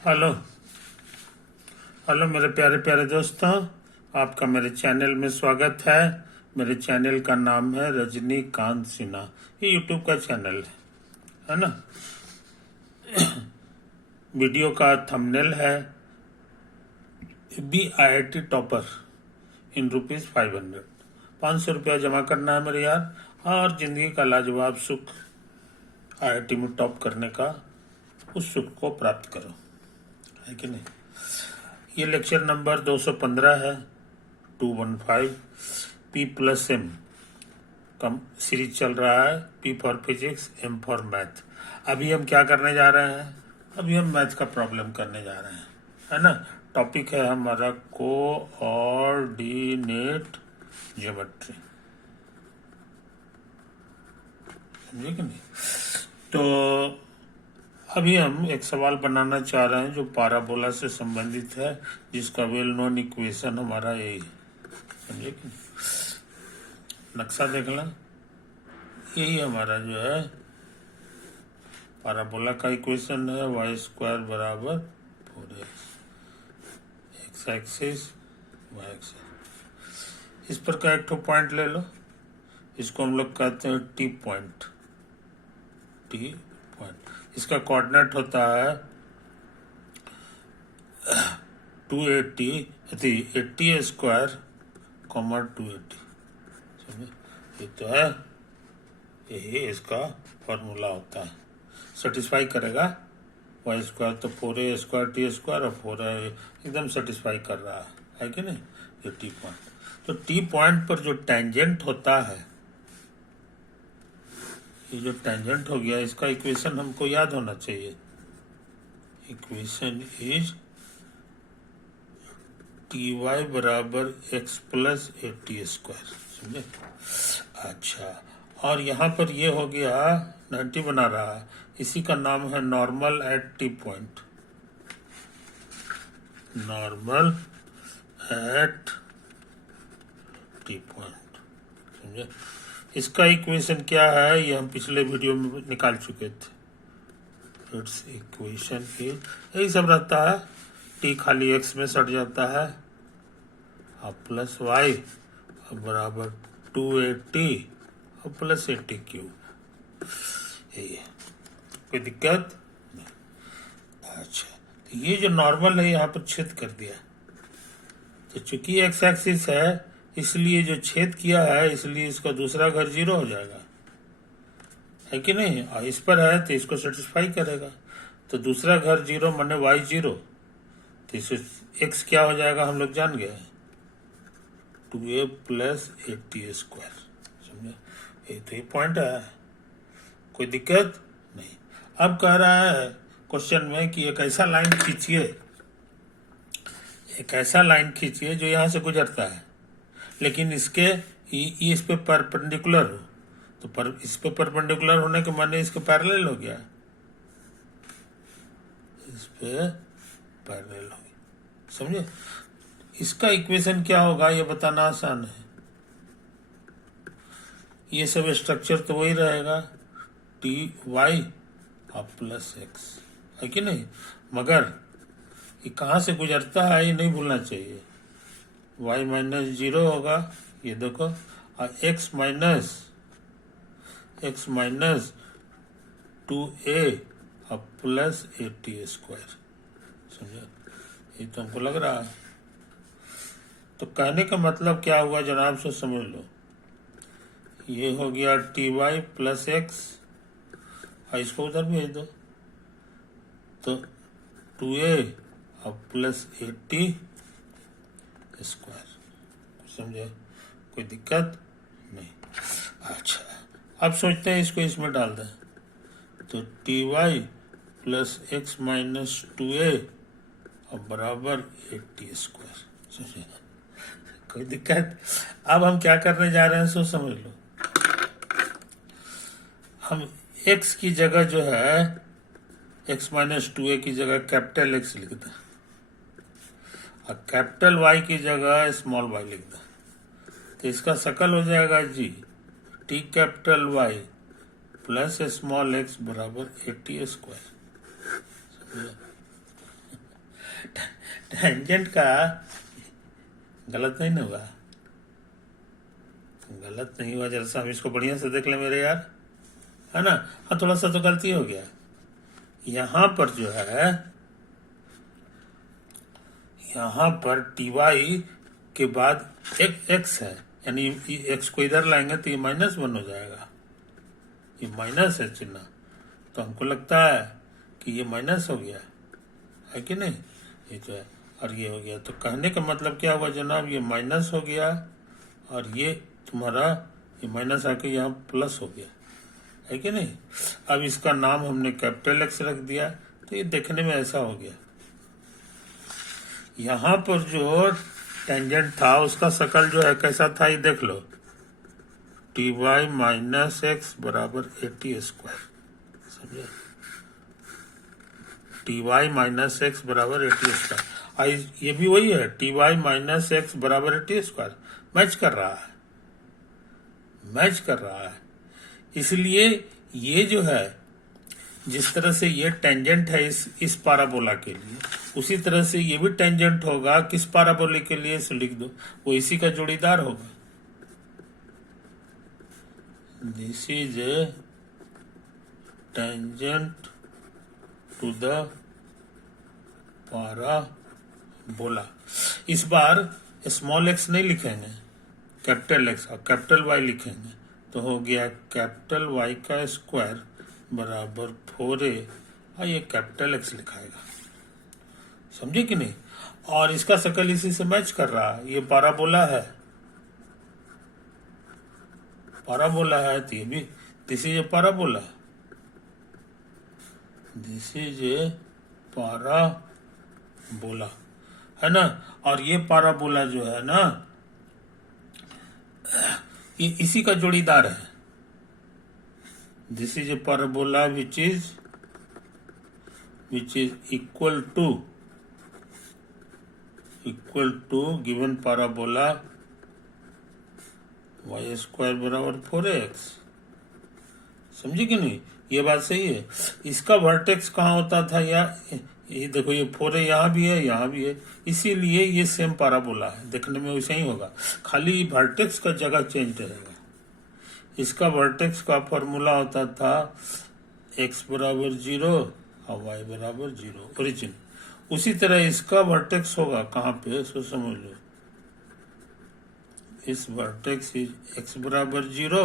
Hello hello मेरे प्यारे प्यारे दोस्तों, आपका मेरे चैनल में स्वागत है। मेरे चैनल का नाम है रजनीकांत सिन्हा। ये यूट्यूब का चैनल है ना। वीडियो का थंबनेल है BIT टॉपर इन ₹500। 500 रुपया जमा करना है मेरे यार, और जिंदगी का लाजवाब सुख IIT में टॉप करने का, उस सुख को प्राप्त करो, है कि नहीं। ये लेक्चर नंबर 215 है, 215। P+M कम सीरीज चल रहा है। P for physics, M for math. अभी हम क्या करने जा रहे हैं? अभी हम मैथ का प्रॉब्लम करने जा रहे हैं, है ना। टॉपिक है हमारा कोऑर्डिनेट ज्योमेट्री, समझे कि नहीं। तो अभी हम एक सवाल बनाना चाह रहे हैं जो पाराबोला से संबंधित है, जिसका वेल नोन इक्वेशन हमारा यही है, समझे कि नक्शा देख लें। यही हमारा जो है पाराबोला का इक्वेशन है। y² बराबर 4x, x axis y axis. इस पर का एक पॉइंट ले लो, इसको हम लोग कहते हैं T पॉइंट। इसका कोऑर्डिनेट होता है 280, 80² 280, समझे। ये तो है, यही इसका फॉर्मूला होता है। सेटिस्फाई करेगा y² तो 4a² t² और 4a एकदम सेटिस्फाई कर रहा है कि नहीं। ये T पॉइंट, तो T पॉइंट पर जो टेंजेंट होता है, ये जो टेंजेंट हो गया, इसका इक्वेशन हमको याद होना चाहिए। इक्वेशन इज ty बराबर x प्लस 80², समझे। अच्छा, और यहाँ पर ये हो गया 90 बना रहा है, इसी का नाम है normal at T point. Normal at T point, समझे। इसका इक्वेशन क्या है, ये हम पिछले वीडियो में निकाल चुके थे। इट्स इक्वेशन यही सब रहता है। T खाली x में सट जाता है, और प्लस y बराबर 280 और प्लस 80³। यही है, कोई दिक्कत नहीं। अच्छा, तो ये जो नॉर्मल है यहाँ पर छेद कर दिया, तो चूंकि x एक्सिस है, इसलिए जो छेद किया है, इसलिए इसका दूसरा घर 0 हो जाएगा, है कि नहीं। और इस पर है तो इसको सेटिस्फाई करेगा, तो दूसरा घर 0 माने y 0, तो इससे x क्या हो जाएगा हम लोग जान गए, 2a प्लस 80², समझे। ये तो ये पॉइंट है, कोई दिक्कत नहीं। अब कह रहा है क्वेश्चन में कि एक ऐसा लाइन खींचिए, एक ऐसा लाइन खींचिए जो यहाँ से गुजरता है, लेकिन इसके ये इस पे परपेंडिकुलर हो। तो इस पे परपेंडिकुलर होने के माने इसके पैरेलल हो गया, इस पे पैरेलल हो गया, समझे। इसका इक्वेशन क्या होगा ये बताना आसान है। ये सब स्ट्रक्चर तो वही रहेगा, Ty और प्लस x, है कि नहीं। मगर ये कहाँ से गुजरता है ये नहीं भूलना चाहिए। y माइनस 0 होगा, ये देखो, और x माइनस 2a और प्लस 80², समझे। ये तो हमको लग रहा है। तो कहने का मतलब क्या हुआ जनाब, से समझ लो। ये हो गया Ty प्लस x, और इसको उधर भेज दो, तो 2a और प्लस 80², समझे, कोई दिक्कत नहीं। अच्छा, अब सोचते हैं इसको इसमें डाल दें, तो Ty plus x minus 2a और बराबर 80², समझे, कोई दिक्कत। अब हम क्या करने जा रहे हैं सो समझ लो। हम x की जगह जो है, x माइनस 2a की जगह कैपिटल X लिख दें, और कैपिटल Y की जगह स्मॉल y लिख दें, तो इसका शकल हो जाएगा जी T capital Y plus small x बराबर 80²। टेंजेंट का गलत नहीं ना हुआ? गलत नहीं हुआ, जरा सा हम इसको बढ़िया से देख ले मेरे यार, है ना। हाँ, थोड़ा सा तो गलती हो गया। यहां पर जो है, यहां पर टी वाई के बाद एक एक्स है, यानी एक्स को इधर लाएंगे तो ये -1 हो जाएगा। ये माइनस है चिन्ह, तो हमको लगता है कि ये माइनस हो गया है कि नहीं। ये जो है और ये हो गया, तो कहने का मतलब क्या हुआ जनाब, ये माइनस हो गया और ये तुम्हारा ये माइनस आके यहाँ प्लस हो गया, है कि नहीं। अब इसका नाम हमने कैपिटल एक्स रख दिया, तो ये देखने में ऐसा हो गया। यहाँ पर जो टेंजेंट था उसका शकल जो है कैसा था, ये देख लो, टी वाई माइनस एक्स बराबर 80 स्क्वायर, समझे। टी वाई माइनस एक्स बराबर 80 स्क्वायर, ये भी वही है, टी वाई माइनस एक्स बराबर 80 स्क्वायर, मैच कर रहा है, मैच कर रहा है। इसलिए ये जो है, जिस तरह से ये टेंजेंट है इस पाराबोला के लिए, उसी तरह से ये भी टेंजेंट होगा किस पाराबोले के लिए, इसे लिख दो, वो इसी का जोड़ीदार होगा। This is a tangent to the parabola. इस बार स्मॉल एक्स नहीं लिखेंगे, कैपिटल एक्स और कैपिटल वाई लिखेंगे, तो हो गया कैपिटल वाई का स्क्वायर बराबर 4a, और ये कैपिटल एक्स लिखाएगा, समझे कि नहीं। और इसका शकल इसी से मैच कर रहा है, ये पाराबोला है, पाराबोला है, तो ये भी this is a parabola, this is a parabola, है ना। और ये पाराबोला जो है ना, ये इसी का जोड़ीदार है। This is a parabola which is equal to given parabola y square बराबर 4x, समझे कि नहीं। ये बात सही है। इसका वर्टेक्स कहाँ होता था यार, ये देखो, ये 4 यहाँ भी है, यहाँ भी है, इसीलिए ये सेम पाराबोला है, देखने में वैसे ही होगा, खाली वर्टेक्स का जगह चेंज रहेगा। इसका वर्टेक्स का फॉर्मूला होता था x बराबर 0 और y बराबर 0, ओरिजिन। उसी तरह इसका वर्टेक्स होगा कहाँ पे, सो समझ लो, इस वर्टेक्स x बराबर 0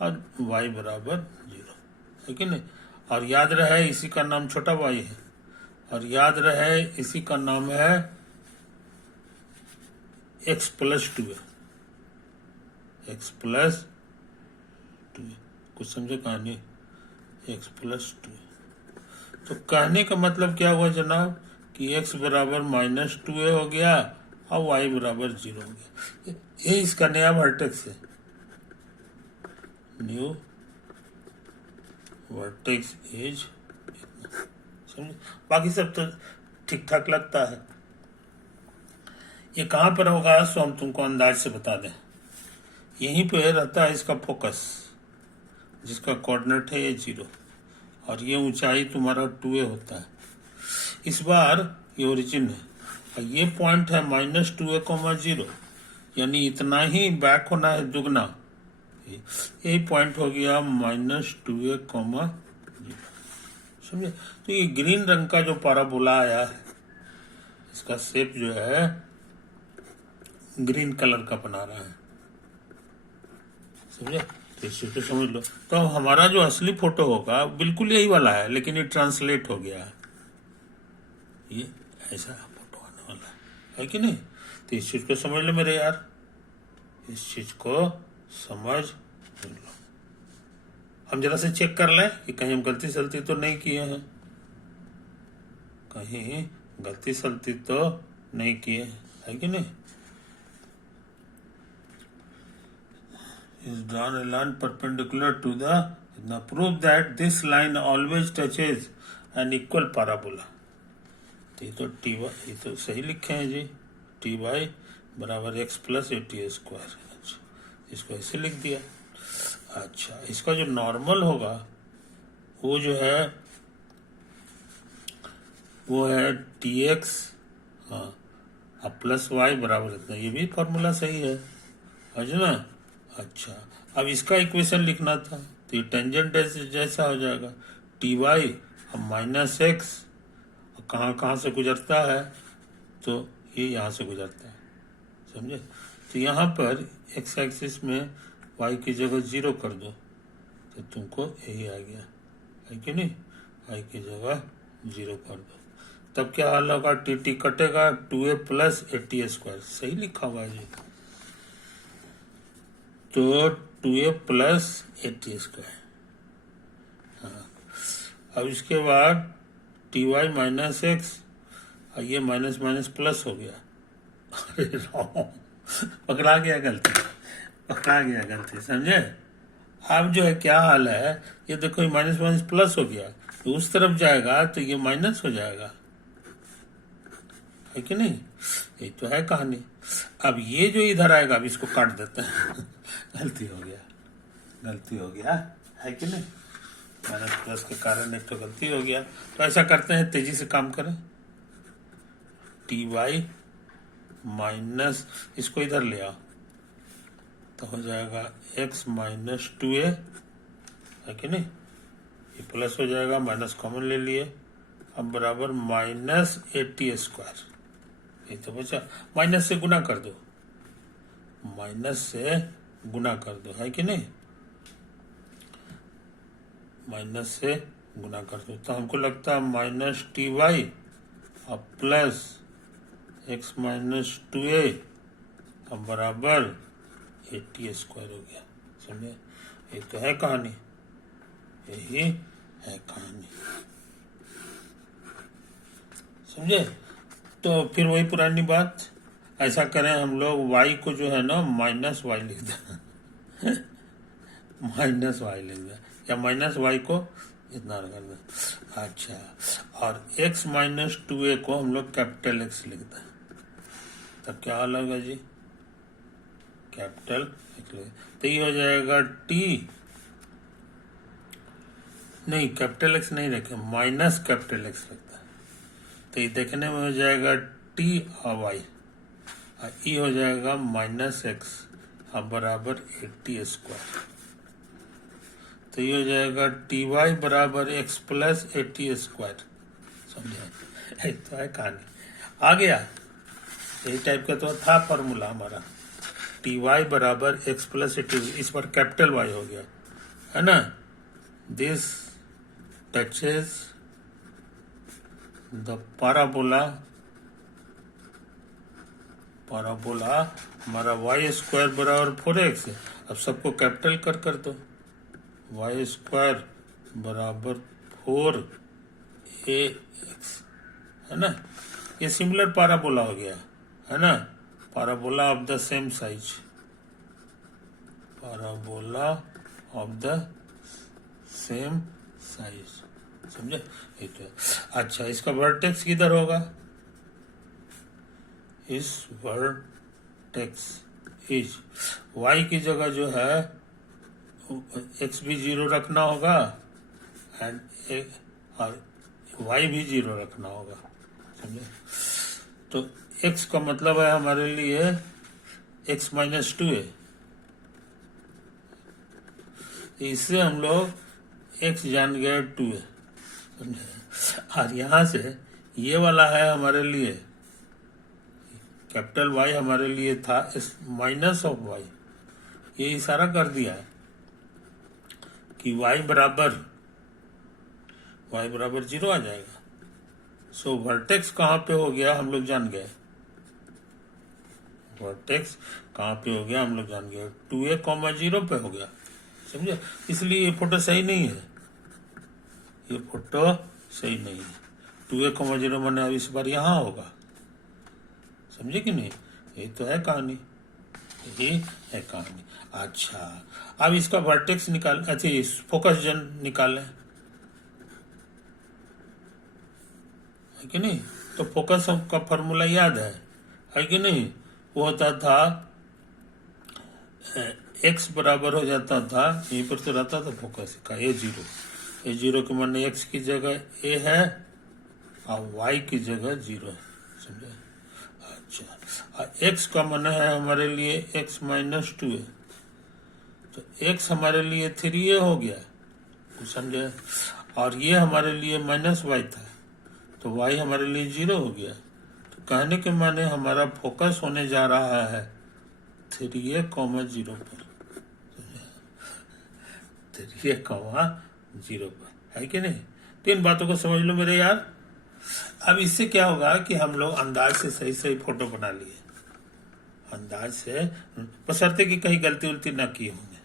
और y बराबर 0, है कि नहीं। और याद रहे इसी का नाम छोटा y है, और याद रहे इसी का नाम है x प्लस 2 है, x प्लस 2, कुछ समझे कहानी, x प्लस 2। तो कहने का मतलब क्या हुआ जनाब कि x बराबर -2a हो गया और y बराबर 0 हो गया। ये इसका नया वर्टेक्स है, न्यू वर्टेक्स इज, समझे। बाकी सब तो ठीक ठाक लगता है। ये कहाँ पर होगा सो हम तुमको अंदाज से बता दें, यहीं पे रहता है इसका फोकस, जिसका कोऑर्डिनेट है ये 0, और ये ऊंचाई तुम्हारा 2a होता है। इस बार ये ओरिजिन है और ये पॉइंट है -2a, 0, यानी इतना ही बैक होना है, दुगना, यही पॉइंट हो गया -2a, 0, समझे। तो ये ग्रीन रंग का जो पाराबोला आया है, इसका शेप जो है ग्रीन कलर का बना रहा है, समझे। तो इस चीज को समझ लो। तो हमारा जो असली फोटो होगा बिल्कुल यही वाला है, लेकिन ये ट्रांसलेट हो गया है, ये ऐसा फोटो आने वाला है कि नहीं। तो इस चीज को समझ लो मेरे यार, इस चीज को समझ लो। हम जरा से चेक कर लें कि कहीं हम गलती सलती तो नहीं किए हैं, कहीं गलती सलती तो नहीं किए, है कि नहीं। is drawn a line perpendicular to the, now prove that this line always touches an equal parabola। तो ये तो टी वाई, ये तो सही लिखे हैं जी, टी वाई बराबर x प्लस 80 स्क्वायर, इसको ऐसे लिख दिया। अच्छा, इसका जो नॉर्मल होगा वो जो है वो है टी एक्स हाँ, अब प्लस वाई बराबर इतना, ये भी फॉर्मूला सही है ना। अच्छा, अब इसका इक्वेशन लिखना था, तो ये टेंजेंट जैसा हो जाएगा, टी वाई अब माइनस एक्स, कहाँ कहाँ से गुजरता है, तो ये यहाँ से गुजरता है, समझे। तो यहाँ पर एक्स एक्सिस में वाई की जगह 0 कर दो, तो तुमको यही आ गया, है कि नहीं, वाई की जगह 0 कर दो, तब क्या हाल होगा, टी टी कटेगा, 2a प्लस 80 स्क्वायर, सही लिखा हुआ है जी। तो 2a प्लस 80 स्क्वायर। हाँ, अब इसके बाद टी वाई माइनस एक्स, ये माइनस माइनस प्लस हो गया। अरे राम, पकड़ा गया गलती, समझे। अब जो है क्या हाल है, ये देखो ये माइनस माइनस प्लस हो गया, तो उस तरफ जाएगा तो ये माइनस हो जाएगा, है कि नहीं, ये तो है कहानी। अब ये जो इधर आएगा, अब इसको काट देते हैं गलती हो गया, है कि नहीं, माइनस प्लस के कारण एक तो गलती हो गया। तो ऐसा करते हैं, तेजी से काम करें, टी वाई माइनस, इसको इधर ले आओ, तो हो जाएगा x माइनस 2a, है कि नहीं, ये प्लस हो जाएगा, माइनस कॉमन ले लिए, अब बराबर माइनस 80 स्क्वायर, ये तो बचा, माइनस से गुना कर दो, है कि नहीं, माइनस से गुना कर दो, तो हमको लगता है माइनस टी वाई और प्लस x माइनस 2a अब बराबर 80 स्क्वायर हो गया, समझे। ये तो है कहानी, यही है कहानी, समझे। तो फिर वही पुरानी बात, ऐसा करें हम लोग, y को जो है ना माइनस वाई लिख दें माइनस वाई लिख दें, या माइनस वाई को इतना कर दें। अच्छा, और x माइनस 2a को हम लोग कैपिटल X लिख दें, तब क्या हाल होगा जी, कैपिटल, तो ये हो जाएगा t, नहीं कैपिटल X नहीं रखे, माइनस कैपिटल X रखता है, तो ये देखने में हो जाएगा t और y, और ये हो जाएगा माइनस x अब बराबर 80 स्क्वायर, तो ये हो जाएगा टी वाई बराबर x प्लस 80 स्क्वायर, समझे। तो है कहानी, आ गया, यही टाइप का तो था फॉर्मूला हमारा, टी वाई बराबर एक्स प्लस 80, इस पर कैपिटल वाई हो गया, है ना। दिस टचेज द पाराबोला हमारा वाई स्क्वायर बराबर 4x है, अब सबको कैपिटल कर दो, वाई स्क्वायर बराबर 4ax, है ना, ये सिमिलर पाराबोला हो गया, है ना, parabola of the same size, समझे। अच्छा, इसका वर्टेक्स किधर होगा, इस वर्टेक्स इज y की जगह जो है x भी 0 रखना होगा, और y भी 0 रखना होगा, समझे। तो x का मतलब है हमारे लिए x माइनस 2a, इससे हम लोग x जान गए 2a, और यहाँ से ये वाला है हमारे लिए, कैपिटल Y हमारे लिए था माइनस ऑफ y, ये इशारा कर दिया है कि y बराबर 0 आ जाएगा। सो वर्टेक्स कहाँ पे हो गया हम लोग जान गए, वर्टेक्स कहाँ पे हो गया हम लोग जान गए, 2a, 0 पे हो गया, समझे। इसलिए ये फोटो सही नहीं है, 2a, 0 मैंने अब इस बार यहाँ होगा, समझे कि नहीं, ये तो है कहानी, अच्छा, अब इसका वर्टेक्स निकाल, अच्छा फोकस जन निकालें, है कि नहीं। तो फोकस का फॉर्मूला याद है कि नहीं, वो होता था x बराबर हो जाता था, यहीं पर तो रहता था फोकस का a0 के माने x की जगह a है और y की जगह 0 है, समझे। अच्छा, x का मन है हमारे लिए x माइनस 2a, तो x हमारे लिए 3a हो गया, तो समझे, और ये हमारे लिए माइनस y था, तो y हमारे लिए 0 हो गया। तो कहने के माने हमारा फोकस होने जा रहा है 3a, 0 पर, 3a, 0 पर, है कि नहीं? तो इन बातों को समझ लो मेरे यार। अब इससे क्या होगा कि हम लोग अंदाज से सही सही फोटो बना लिए, अंदाज से, बशर्ते कि कहीं गलती उलती ना किए होंगे,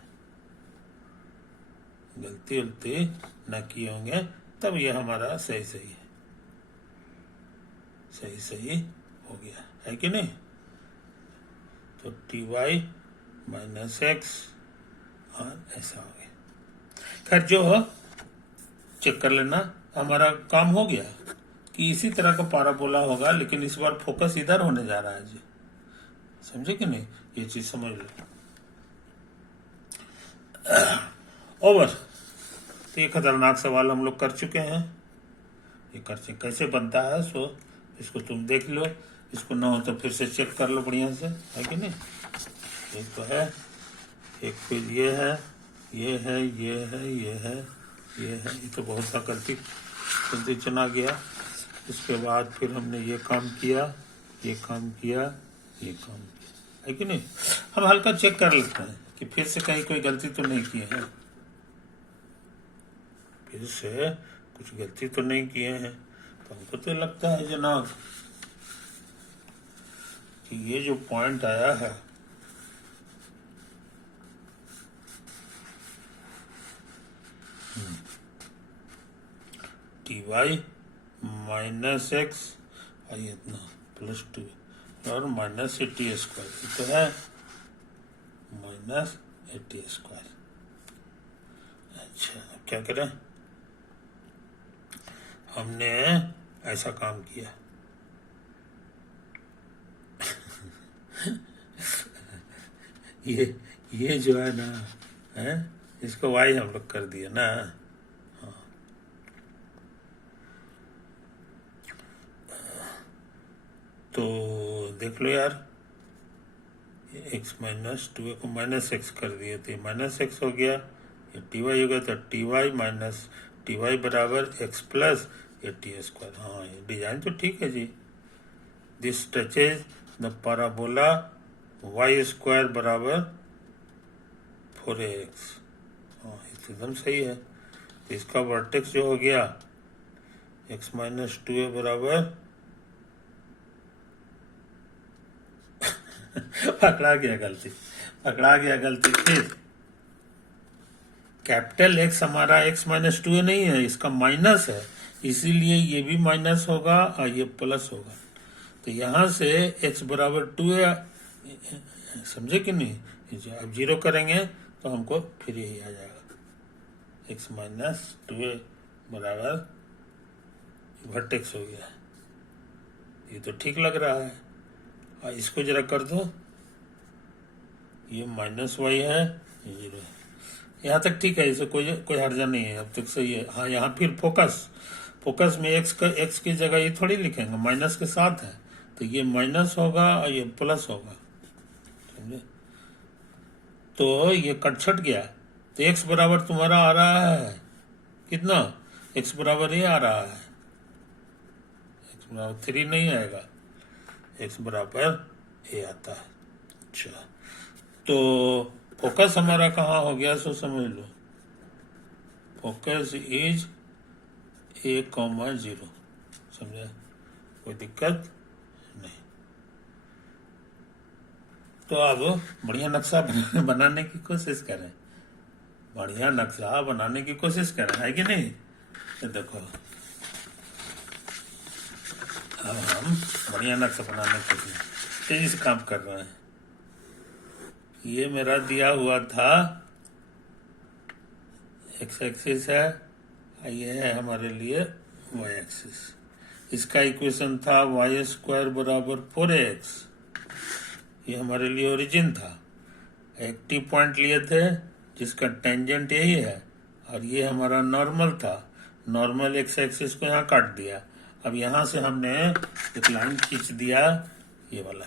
गलती उलती ना किए होंगे, तब ये हमारा सही सही है, सही सही हो गया, है कि नहीं? तो टी वाई माइनस एक्स और ऐसा हो गया। खैर जो हो, चेक कर लेना, हमारा काम हो गया कि इसी तरह का पाराबोला होगा, लेकिन इस बार फोकस इधर होने जा रहा है जी, समझे कि नहीं? ये चीज समझ लो। ओवर। तो ये खतरनाक सवाल हम लोग कर चुके हैं, ये कर चुके, कैसे बनता है सो इसको तुम देख लो, इसको ना हो तो फिर से चेक कर लो बढ़िया से, है कि नहीं? एक तो है, एक फिर ये है, ये है, ये है, ये है, ये है, ये तो बहुत सा गलती चुना गया। इसके बाद फिर हमने ये काम किया, ये काम किया, ये काम किया, है कि नहीं? हम हल्का चेक कर लेते हैं कि फिर से कहीं कोई गलती तो नहीं किए हैं, फिर से कुछ गलती तो नहीं किए हैं। तो हमको तो लगता है जनाब कि ये जो पॉइंट आया है, टी वाई माइनस एक्स और ये इतना प्लस 2 और माइनस 80 स्क्वायर, ये तो है माइनस 80 स्क्वायर। अच्छा, अब क्या करें? हमने ऐसा काम किया ये जो है ना, है, इसको वाई हम लोग कर दिया ना। हाँ, तो देख लो यार, x माइनस 2a को माइनस एक्स कर दिए, तो ये माइनस एक्स हो गया, ये टी वाई हो गया, तो t y minus t y बराबर एक्स प्लस 80 स्क्वायर। हाँ, ये डिजाइन तो ठीक है जी। This touches the parabola y square बराबर 4ax। हाँ, एकदम सही है। तो इसका वर्टेक्स जो हो गया x माइनस 2a बराबर पकड़ा गया गलती, पकड़ा गया गलती। फिर कैपिटल एक्स हमारा x माइनस 2a नहीं है, इसका माइनस है, इसीलिए ये भी माइनस होगा और ये प्लस होगा। तो यहाँ से x बराबर 2a, समझे कि नहीं? अब 0 करेंगे तो हमको फिर यही आ जाएगा, x माइनस 2a बराबर वर्टेक्स हो गया। ये तो ठीक लग रहा है। और इसको जरा कर दो, ये माइनस वाई है, ये 0 है, यहाँ तक ठीक है, इसे कोई हर्जा नहीं है, अब तक सही है। हाँ, यहाँ फिर फोकस में एक्स की जगह ये थोड़ी लिखेंगे, माइनस के साथ है, तो ये माइनस होगा और ये प्लस होगा, समझे? तो ये कटछट गया, तो एक्स बराबर तुम्हारा आ रहा है कितना? एक्स बराबर ये आ रहा है, एक्स बराबर 3 नहीं आएगा, एक्स बराबर ए आता है। अच्छा, तो फोकस हमारा कहाँ हो गया सो समझ लो, फोकस इज a,0, समझे? कोई दिक्कत नहीं। तो अब बढ़िया नक्शा बनाने की कोशिश करें, बढ़िया नक्शा बनाने की कोशिश करें, है कि नहीं? तो देखो, अब हम बढ़िया नक्शा बनाने की कोशिश तेजी से काम कर रहे हैं। ये मेरा दिया हुआ था एक्स एक्सिस है, ये है हमारे लिए वाई एक्सिस। इसका इक्वेशन था वाई स्क्वायर बराबर 4ax, ये हमारे लिए ओरिजिन था। एक टी पॉइंट लिए थे जिसका टेंजेंट यही है, और ये हमारा नॉर्मल था, नॉर्मल एक्स एक्सिस को यहाँ काट दिया। अब यहाँ से हमने एक लाइन खींच दिया, ये वाला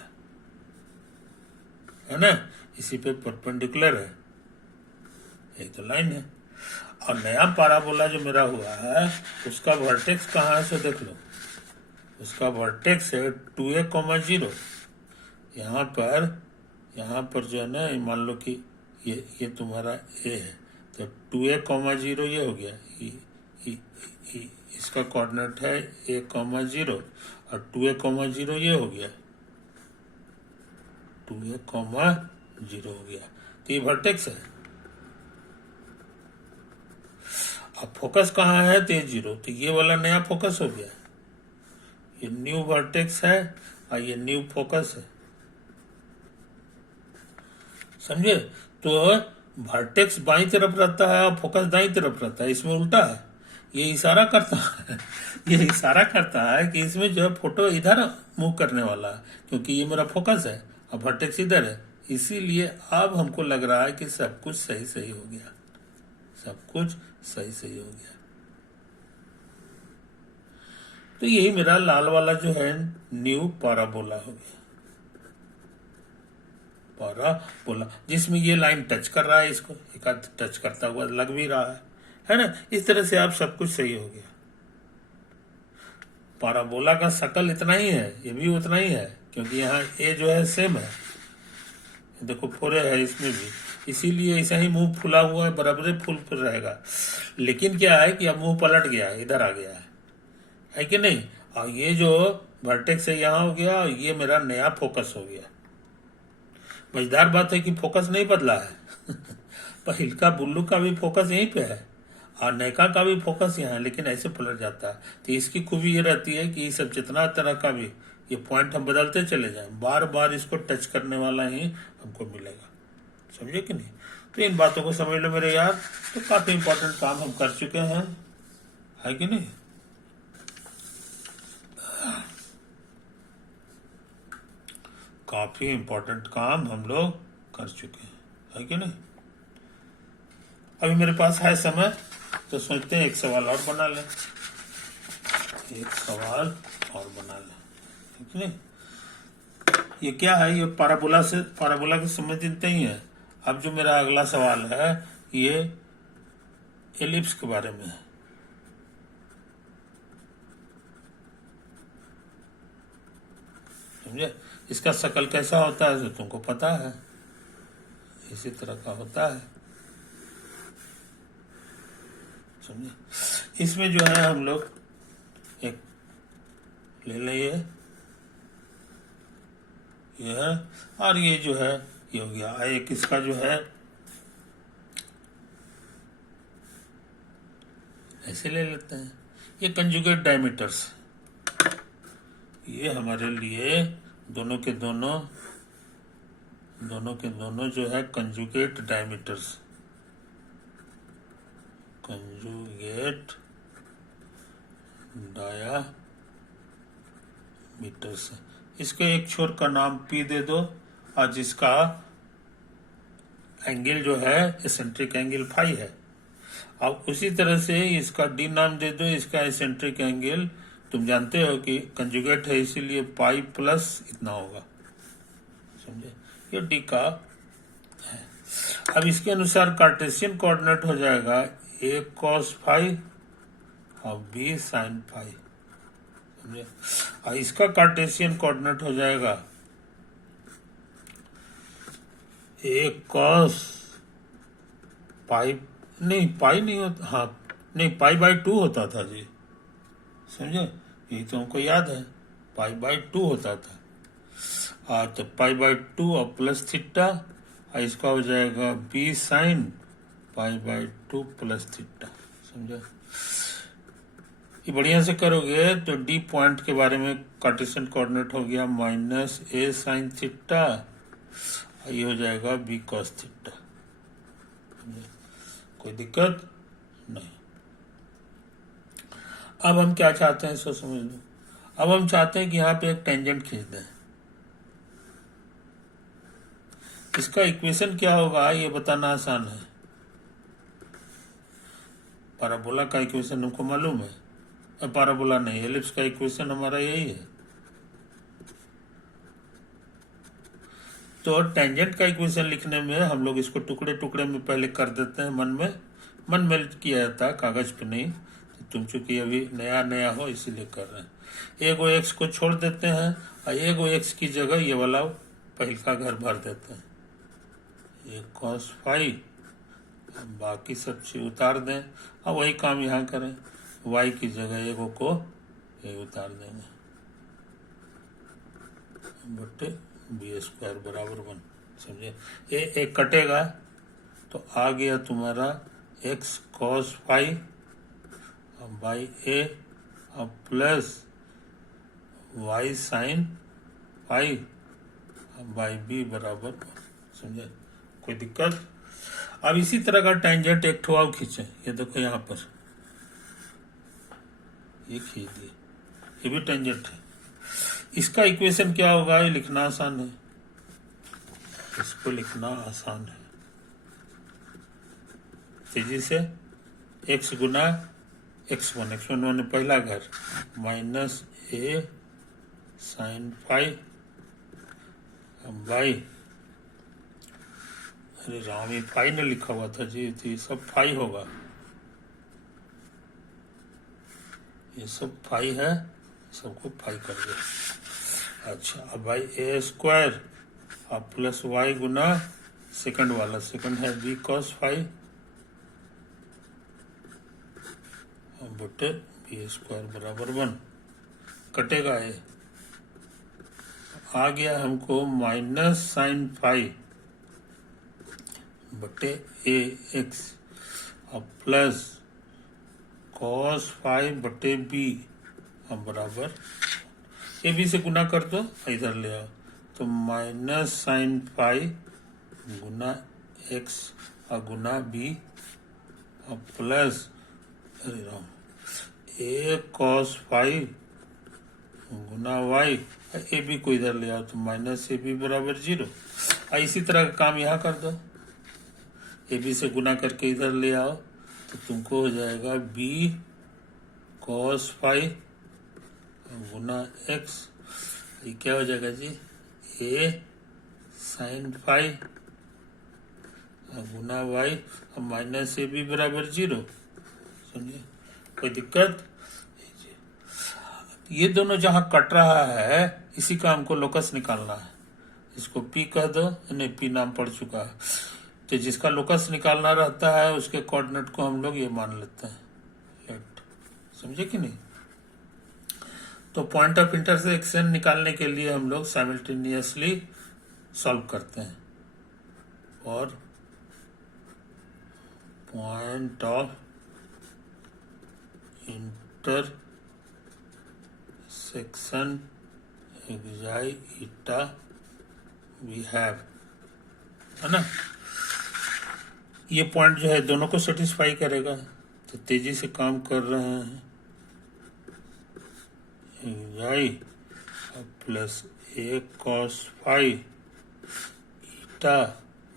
है ना, इसी पे परपेंडिकुलर है, यही तो लाइन है। और नया पाराबोला जो मेरा हुआ है उसका वर्टेक्स कहाँ है, सो देख लो। उसका वर्टेक्स है 2a,0। यहाँ पर जो है ना, मान लो कि ये तुम्हारा ए है, तो 2a,0 ये हो गया, इसका कोऑर्डिनेट है a,0 और 2a,0 ये हो गया, 2a,0 हो गया, तो ये वर्टेक्स है। अब फोकस कहाँ है, तो ये 0, तो ये वाला नया फोकस हो गया, ये न्यू वर्टेक्स है और ये न्यू फोकस है, समझे। तो वर्टेक्स बाईं तरफ रहता है और फोकस दाईं तरफ रहता है, इसमें उल्टा है। ये इशारा करता है ये इशारा करता है कि इसमें जो है फोटो इधर मूव करने वाला है, क्योंकि ये मेरा फोकस है और वर्टेक्स इधर है, इसीलिए अब हमको लग रहा है कि सब कुछ सही सही हो गया, सब कुछ सही सही हो गया। तो यही मेरा लाल वाला जो है न्यू पाराबोला हो गया, पाराबोला, जिसमें ये लाइन टच कर रहा है, इसको एक आध टच करता हुआ लग भी रहा है ना। इस तरह से आप सब कुछ सही हो गया। पाराबोला का शकल इतना ही है, ये भी उतना ही है, क्योंकि यहाँ ए जो है सेम है, देखो फोरे है इसमें भी, इसीलिए ऐसा ही मुंह फुला हुआ है, बराबर फुल फुल रहेगा। लेकिन क्या है कि अब मुंह पलट गया है, इधर आ गया है कि नहीं। और ये जो वर्टेक्स है यहाँ हो गया, और ये मेरा नया फोकस हो गया। मजेदार बात है कि फोकस नहीं बदला है पहिल का बुल्लू का भी फोकस यहीं पे है और नैका का भी फोकस यहाँ है, लेकिन ऐसे पलट जाता है। तो इसकी खूबी ये रहती है कि ये सब जितना तरह का भी ये पॉइंट हम बदलते चले जाएं, बार बार इसको टच करने वाला ही हमको मिलेगा, समझे कि नहीं। तो इन बातों को समझ लो मेरे यार, तो काफी इंपॉर्टेंट काम हम कर चुके हैं, है कि नहीं। काफी इंपॉर्टेंट काम हम लोग कर चुके हैं, है कि नहीं। अभी मेरे पास है समय, तो सोचते हैं एक सवाल और बना लें, एक सवाल और बना लें, ठीक नहीं। ये क्या है, ये पाराबोला के संबंधित नहीं है। अब जो मेरा अगला सवाल है ये एलिप्स के बारे में है। समझे, इसका शकल कैसा होता है तो तुमको पता है, इसी तरह का होता है, समझे। इसमें जो है हम लोग एक ले लें, ये है, और ये जो है ये हो गया। एक इसका जो है ऐसे ले लेते हैं, ये कंजुगेट डायमीटर्स, ये हमारे लिए दोनों के दोनों जो है कंजुगेट डायमीटर्स, कंजुगेट डायामीटर्स। इसके एक छोर का नाम P दे दो और जिसका एंगल जो है एसेंट्रिक एंगल फाई है। अब उसी तरह से इसका D नाम दे दो, इसका एसेंट्रिक एंगल तुम जानते हो कि कंजुगेट है, इसीलिए पाई प्लस इतना होगा, समझे, ये D का है। अब इसके अनुसार कार्टेशियन कोऑर्डिनेट हो जाएगा A cos फाई और B sin फाई, समझे। और इसका कार्टेशियन कोऑर्डिनेट हो जाएगा A cos पाई, नहीं पाई नहीं होता, हाँ नहीं पाई/2 होता था जी, समझे, यही तो हमको याद है, पाई/2 होता था। तो पाई/2 और प्लस थीटा, और इसका हो जाएगा B sin पाई/2 प्लस थीटा, समझे। ये बढ़िया से करोगे तो D पॉइंट के बारे में कार्टेशियन कोऑर्डिनेट हो गया -A sin थीटा, ये हो जाएगा B cos थीटा, कोई दिक्कत नहीं। अब हम क्या चाहते हैं इसको समझ लो। अब हम चाहते हैं कि यहाँ पे एक टेंजेंट खींच दें। इसका इक्वेशन क्या होगा ये बताना आसान है। पाराबोला का इक्वेशन हमको मालूम है, पाराबोला नहीं, एलिप्स का इक्वेशन हमारा यही है, तो टेंजेंट का इक्वेशन लिखने में हम लोग इसको टुकड़े टुकड़े में पहले कर देते हैं, मन में किया जाता है, कागज पे नहीं। तो तुम चूंकि अभी नया नया हो इसीलिए कर रहे हैं। एगो एक्स को छोड़ देते हैं और एगो एक्स की जगह ये वाला पहल का घर भर देते हैं, ये cos फाई, बाकी सब चीज उतार दें। अब वही काम यहाँ करें, y की जगह एगो को ये उतार देंगे, बटे बी स्क्वायर बराबर 1। समझे, ये एक कटेगा तो आ गया तुम्हारा x cos phi by a और plus y sine phi by b बराबर 1। समझे, कोई दिक्कत? अब इसी तरह का टेंजेंट एक ठो और खींचे, ये देखो यहाँ पर ये खींच दिए, ये भी टेंजेंट है। इसका इक्वेशन क्या होगा, ये लिखना आसान है, इसको लिखना आसान है। तेजी से x गुना x1 मैंने पहला घर minus a sine phi by, अरे राम, ये फाई ने लिखा हुआ था जी, तो ये सब फाई होगा, ये सब फाई है, सबको फाई कर दे। अच्छा, अब भाई ए स्क्वायर अब प्लस वाई गुना सेकंड वाला, सेकंड है बी कॉस फाई बटे बी स्क्वायर बराबर 1, कटेगा ये, आ गया हमको माइनस साइन फाई बटे ए एक्स अब प्लस कॉस फाई बटे बी अब बराबर ए बी से गुना कर दो, इधर ले आओ, तो माइनस साइन फाई गुना एक्स और गुना बी और प्लस अरे राम ए कॉस फाई गुना वाई, ए बी को इधर ले आओ तो माइनस ए बी बराबर 0। इसी तरह का काम यहाँ कर दो, ए बी से गुना करके इधर ले आओ तो तुमको हो जाएगा बी कॉस फाई गुना एक्स, ये क्या हो जाएगा जी, ए साइन फाई गुना वाई और माइनस ए बी बराबर 0। समझिए, कोई दिक्कत? ये दोनों जहां कट रहा है इसी का हमको लोकस निकालना है, इसको पी कह दो, नहीं पी नाम पड़ चुका है, तो जिसका लोकस निकालना रहता है उसके कोऑर्डिनेट को हम लोग ये मान लेते हैं लेट। समझे कि नहीं? तो पॉइंट ऑफ इंटरसेक्शन निकालने के लिए हम लोग साइमल्टेनियसली सॉल्व करते हैं, और point of intersection xi eta we have, है ना। ये पॉइंट जो है दोनों को सेटिस्फाई करेगा, तो तेजी से काम कर रहे हैं, xi plus a cos phi eta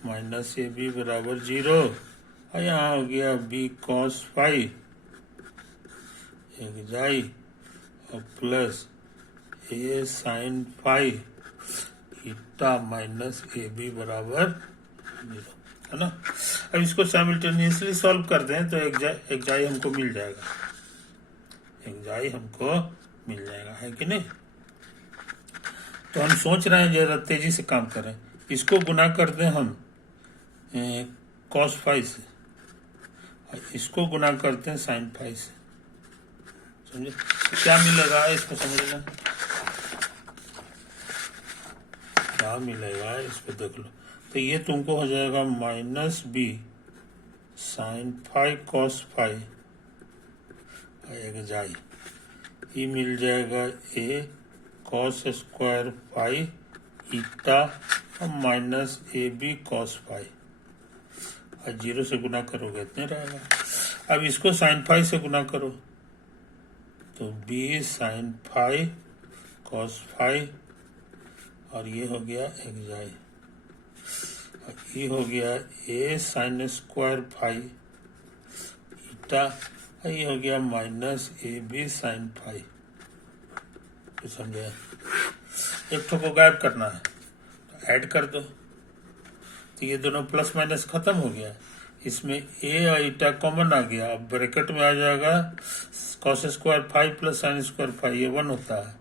minus a b बराबर 0, और यहाँ हो गया बी कॉस फाई एक्साई और plus a sine phi eta minus a b बराबर 0, है ना। अब इसको साइमल्टेनियसली सॉल्व कर दें तो एक्साई हमको मिल जाएगा, एक्साई हमको मिल जाएगा, है कि नहीं। तो हम सोच रहे हैं जरा तेजी से काम करें, इसको गुना कर दें हम कॉस फाई से, इसको गुना करते हैं साइन फाई से। समझे, तो क्या मिलेगा इसको समझना, क्या मिलेगा इसको देख लो, तो ये तुमको हो जाएगा minus b sine phi cos phi xi, ये मिल जाएगा a cos square phi eta और minus a b cos phi, और 0 से गुना करोगे इतने रहेगा। अब इसको साइन फाई से गुना करो तो b sine phi cos phi, और ये हो गया एक्साई, और ये हो गया a sine square phi eta, और ये हो गया minus a b sine phi. तो समझे, एक ठो को गायब करना है, तो ऐड कर दो, तो ये दोनों प्लस माइनस खत्म हो गया। इसमें ए और ईटा कॉमन आ गया। अब ब्रैकेट में आ जाएगा cos square five plus sine square five, ये 1 होता है।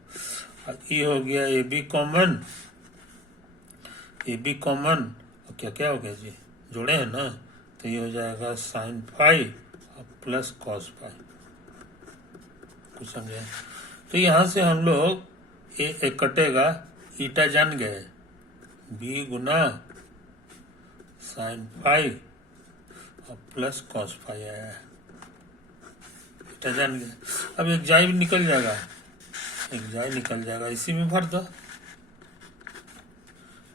और ये हो गया a b common, a b common, और क्या क्या हो गया जी, जोड़े हैं ना, तो ये हो जाएगा साइन फाइव और प्लस कॉस फाइव। कुछ समझे? तो यहाँ से हम लोग ए कटेगा, ईटा जान गए, बी गुना साइन फाइव और प्लस कॉस फाइव आया है, ईटा जान गए। अब एक जाई भी निकल जाएगा, एक जाई निकल जाएगा, इसी में भर दो।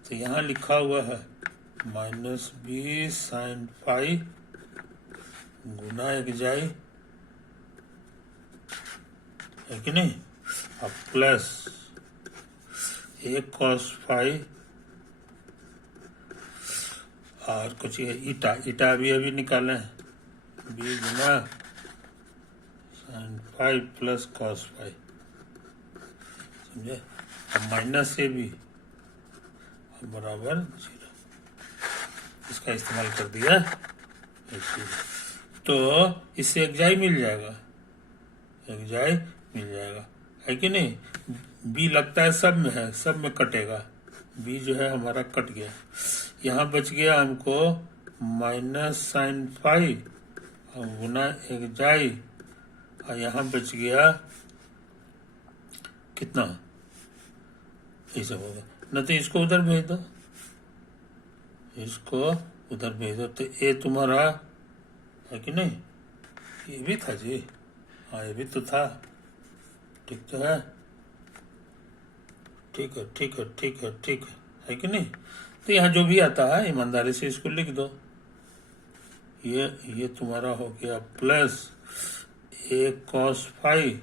तो यहाँ लिखा हुआ है माइनस बी साइन फाइव गुना एक जाई, है कि नहीं, अब प्लस एक कॉस फाइव और कुछ ईटा, ईटा अभी निकाले, बी गुना sine five plus cos five, समझे। अब माइनस ए बी बराबर 0, इसका इस्तेमाल कर दिया। तो इससे एक जाई मिल जाएगा, एक जाई मिल जाएगा, है कि नहीं। बी लगता है सब में है, सब में कटेगा, बी जो है हमारा कट गया। यहाँ बच गया हमको माइनस साइन फाइव और गुना एक जाई, और यहाँ बच गया कितना, ये सब होगा न, तो इसको उधर भेज दो, इसको उधर भेज दो, तो ए तुम्हारा है कि नहीं, ये भी था जी, हाँ ये भी तो था, ठीक तो है, ठीक है ठीक है ठीक है ठीक है कि नहीं। तो यहाँ जो भी आता है ईमानदारी से इसको लिख दो। ये तुम्हारा हो गया प्लस एक कॉस फाइव,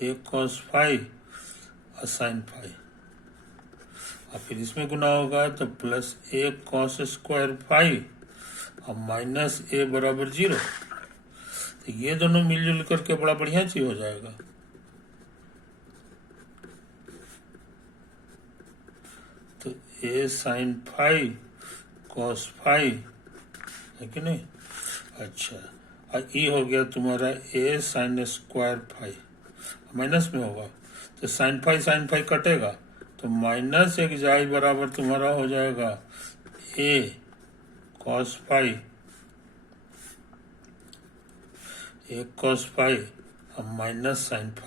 एक कॉस फाइव और साइन फाइव, और फिर इसमें गुना होगा तो प्लस एक कॉस स्क्वायर फाइव और माइनस ए बराबर 0। तो ये दोनों मिलजुल करके बड़ा बढ़िया चीज हो जाएगा। तो ए साइन फाइव कॉस फाइव, है कि नहीं। अच्छा, और ये हो गया तुम्हारा ए साइन स्क्वायर फाइव, माइनस में होगा तो साइन फाइव कटेगा, तो माइनस एक जाई बराबर तुम्हारा हो जाएगा ए कॉस फाइव, एक कॉस फाइव और माइनस साइन फाइव।